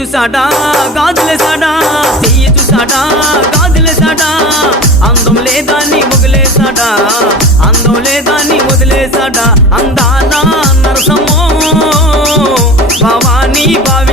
చూసాడా గాజులేసాడా, చెయ్యి చూసాడా గాజులేసాడా, అందం లేదా నీ వదిలేసాడా, అందం లేదా నీ వదిలేసాడా, అందానా నరసమ్మో భవానీ భావి